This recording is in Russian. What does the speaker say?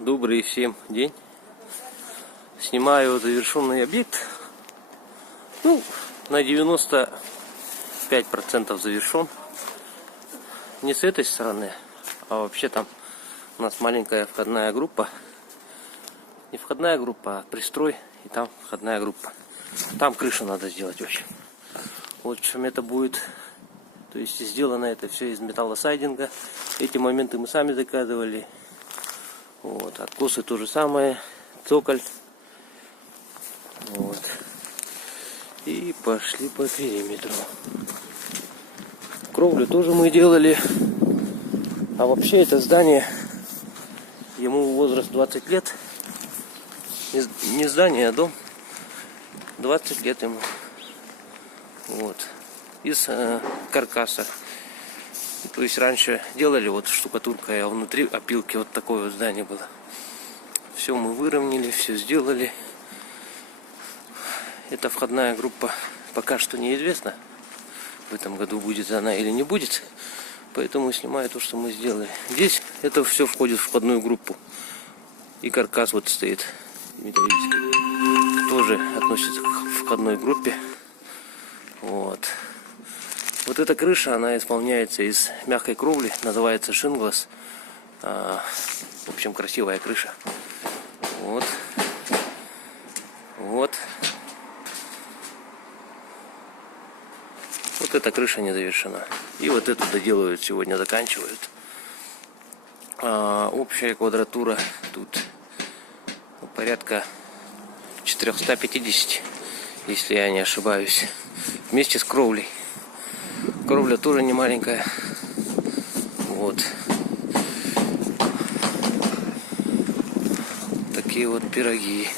Добрый всем день. Снимаю завершенный объект. Ну, на 95% завершен. Не с этой стороны, а вообще там у нас маленькая входная группа. Не входная группа, а пристрой. И там входная группа. Там крышу надо сделать, в общем. Вот в чем это будет. То есть сделано это все из металлосайдинга. Эти моменты мы сами заказывали. Вот, откосы то же самое, цоколь. Вот. И пошли по периметру. Кровлю тоже мы делали. А вообще это здание, ему возраст 20 лет. Не здание, а дом. 20 лет ему. Вот. Из каркаса. То есть раньше делали вот штукатуркой, а внутри опилки вот такое вот здание было. Все мы выровняли, все сделали. Эта входная группа пока что неизвестно. В этом году будет она или не будет. Поэтому снимаю то, что мы сделали. Здесь это все входит в входную группу. И каркас вот стоит металлический. Тоже относится к входной группе. Вот. Вот эта крыша, она исполняется из мягкой кровли, называется шинглас. В общем, красивая крыша. Вот. Вот. Вот эта крыша не завершена. И вот эту доделывают сегодня, заканчивают. Общая квадратура тут порядка 450, если я не ошибаюсь. Вместе с кровлей. Кровля тоже не маленькая. Вот. Такие вот пироги.